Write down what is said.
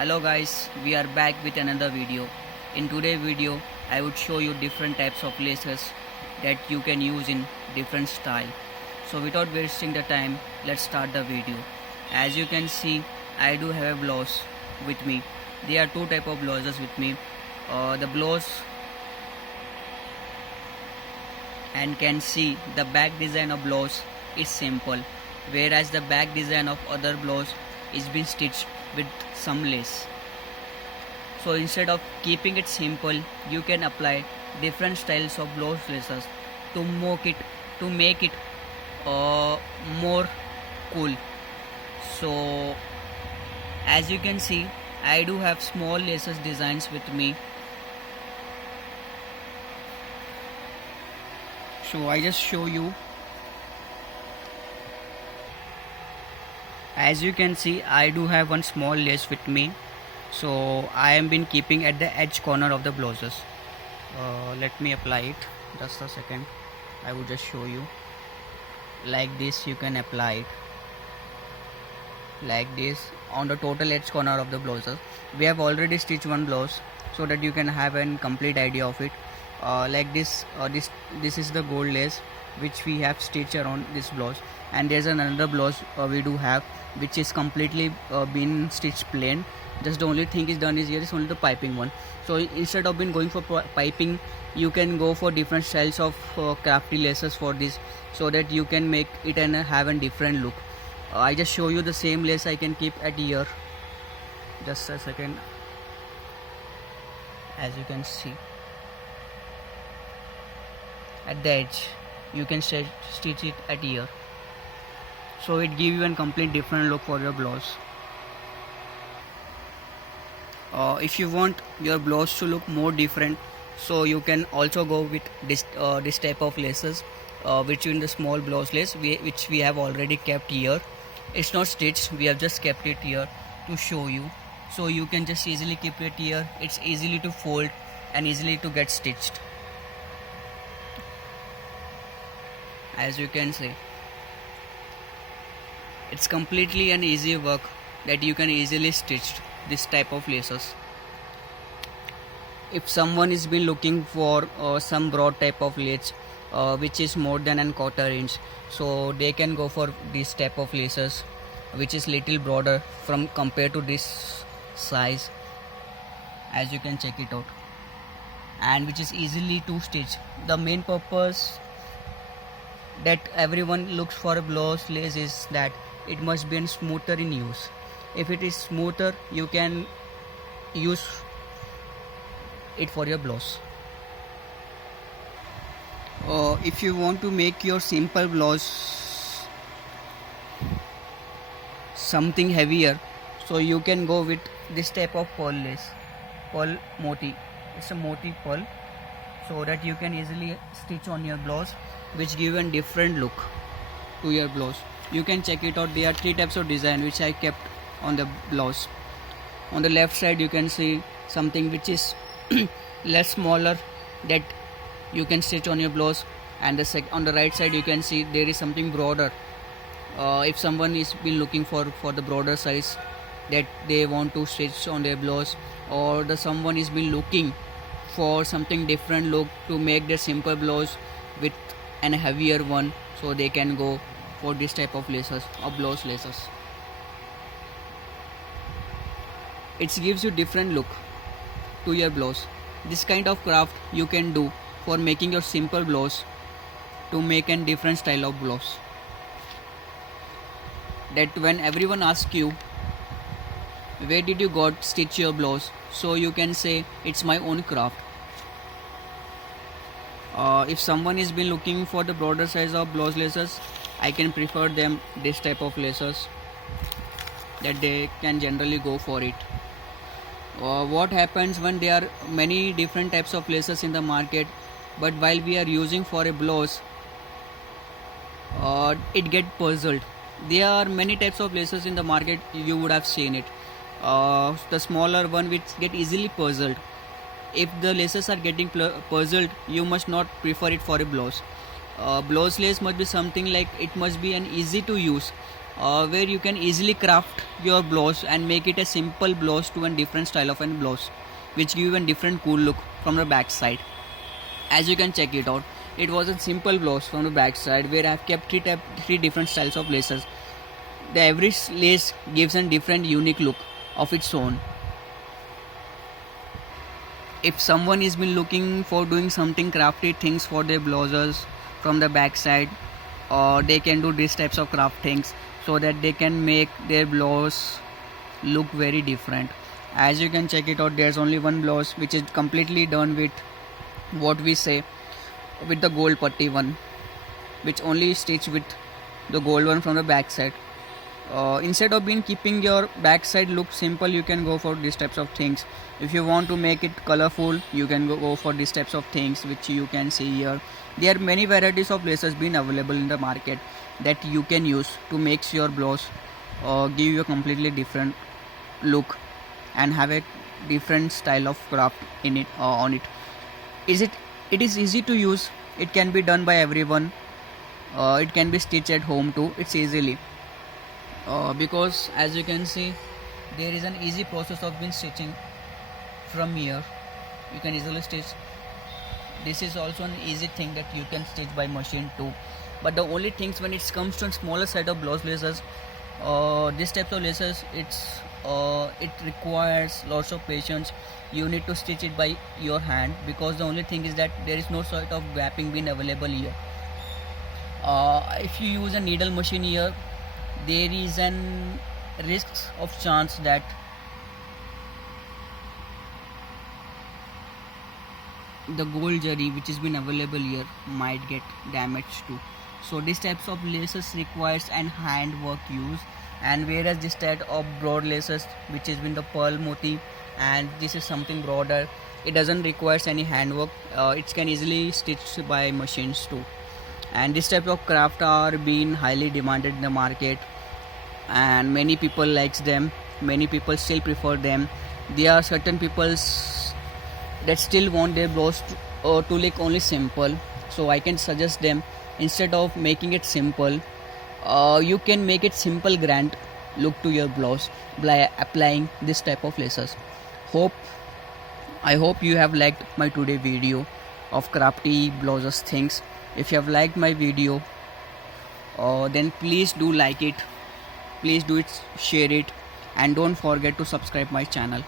Hello guys, we are back with another video. In today's video, I would show you different types of laces that you can use in different style. So without wasting the time, let's start the video. As you can see, I do have a blouse with me. There are two type of blouses with me. The blouse and can see the back design of blouse is simple, whereas the back design of other blouse is been stitched with some lace. So instead of keeping it simple, you can apply different styles of blouse laces to make it more cool. So as you can see, I do have small laces designs with me. So I just show you. As you can see, I do have one small lace with me. So I am been keeping at the edge corner of the blouses. Let me apply it. Just a second. I will just show you. Like this, you can apply it. Like this on the total edge corner of the blouses. We have already stitched one blouse, so that you can have a complete idea of it. Like this, this is the gold lace which we have stitched around this blouse, and there's another blouse we do have which is completely been stitched plain. Just the only thing is done is here is only the piping one. So instead of been going for piping, you can go for different styles of crafty laces for this, so that you can make it and have a different look. I just show you the same lace I can keep at here. Just a second. As you can see, at the edge you can stitch it at here, so it gives you a complete different look for your blouse. If you want your blouse to look more different, so you can also go with this type of laces, which in the small blouse lace which we have already kept here. It's not stitched, we have just kept it here to show you, so you can just easily keep it here. It's easily to fold and easily to get stitched. As you can see, it's completely an easy work that you can easily stitch this type of laces. If someone is been looking for some broad type of lace which is more than a quarter inch, so they can go for this type of laces which is little broader from compared to this size. As you can check it out, and which is easily to stitch. The main purpose that everyone looks for a blouse lace is that it must be smoother in use. If it is smoother, you can use it for your blouse. If you want to make your simple blouse something heavier, so you can go with this type of pearl lace, pearl moti. It's a moti pearl, so that you can easily stitch on your blouse, which give a different look to your blouse. You can check it out. There are three types of design which I kept on the blouse. On the left side you can see something which is less smaller, that you can stitch on your blouse, and on the right side you can see there is something broader. If someone is been looking for the broader size that they want to stitch on their blouse, or someone is been looking for something different look to make their simple blouse with an heavier one, so they can go for this type of laces or blouse laces. It gives you different look to your blouse. This kind of craft you can do for making your simple blouse to make a different style of blouse, that when everyone asks you where did you got stitch your blouse, so you can say it's my own craft. If someone is been looking for the broader size of blouse laces, I can prefer them this type of laces, that they can generally go for it. What happens when there are many different types of laces in the market, but while we are using for a blouse, it get puzzled. There are many types of laces in the market, you would have seen it. The smaller one which get easily puzzled. If the laces are getting puzzled, you must not prefer it for a blouse. Blouse lace must be something like it must be an easy to use, where you can easily craft your blouse and make it a simple blouse to a different style of a blouse, which give a different cool look from the back side. As you can check it out, it was a simple blouse from the back side where I have kept it at 3 different styles of laces. The every lace gives a different unique look of its own. If someone is been looking for doing something crafty things for their blouses from the back side, or they can do these types of craft things so that they can make their blouse look very different. As you can check it out, there's only one blouse which is completely done with what we say with the gold putty one, which only stitched with the gold one from the back side. Instead of being keeping your backside look simple, you can go for these types of things. If you want to make it colorful, you can go for these types of things which you can see here. There are many varieties of laces being available in the market that you can use to make your blouse give you a completely different look and have a different style of craft in it on it. It is easy to use. It can be done by everyone. It can be stitched at home too. It's easily. Because as you can see, there is an easy process of being stitching from here. You can easily stitch. This is also an easy thing that you can stitch by machine too. But the only things when it comes to a smaller set of blouse laces, this type of laces, it requires lots of patience. You need to stitch it by your hand, because the only thing is that there is no sort of gapping being available here. If you use a needle machine here, there is an risk of chance that the gold zari which has been available here might get damaged too. So these types of laces requires an hand work use, and whereas this type of broad laces which has been the pearl motif, and this is something broader, it doesn't requires any hand work. It can easily stitched by machines too. And this type of craft are being highly demanded in the market, and many people likes them. Many people still prefer them. There are certain people that still want their blouse to look only simple, so I can suggest them, instead of making it simple, you can make it simple grand look to your blouse by applying this type of laces. I hope you have liked my today video of crafty blouses things. If you have liked my video, then please do like it, please do it, share it, and don't forget to subscribe my channel.